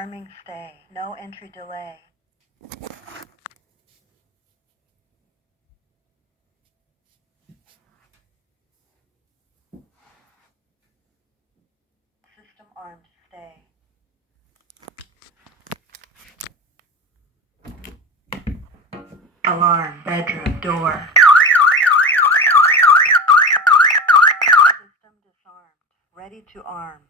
Arming stay. No entry delay. System armed stay. Alarm. Bedroom door. System disarmed. Ready to arm.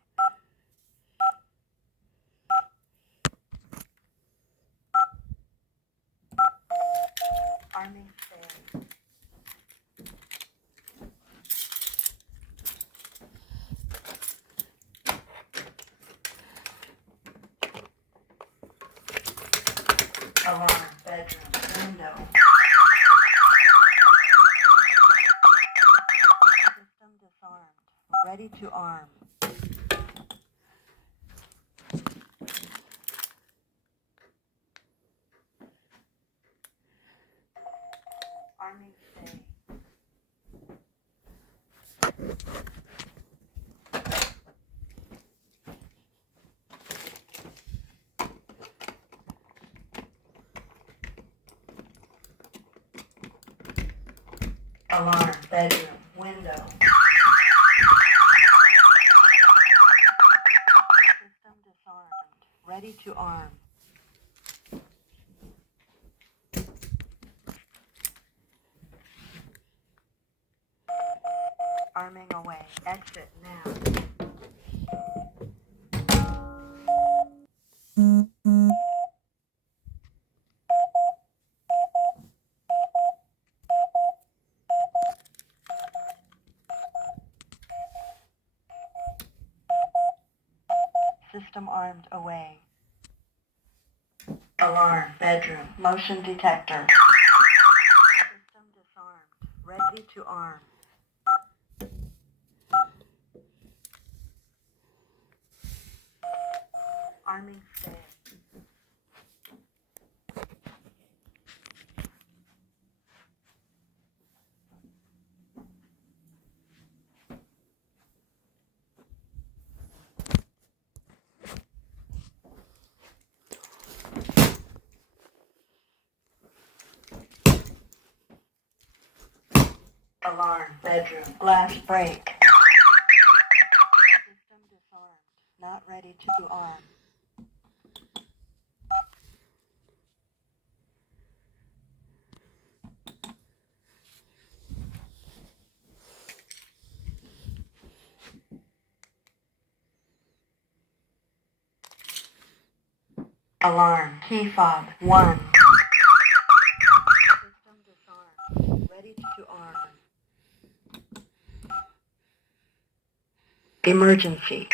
Arming stay. Alarm. Bedroom window. System disarmed. Ready to arm. Arming stay. Alarm. Bedroom window. System disarmed. Ready to arm. Arming away. Exit now. System armed away. Alarm. Bedroom. Motion detector. System disarmed. Ready to arm. Arming stay. Alarm. Bedroom. Glass break. System disarmed. Not ready to arm. Alarm. Key fob 1. System disarmed. Ready to arm. Emergency.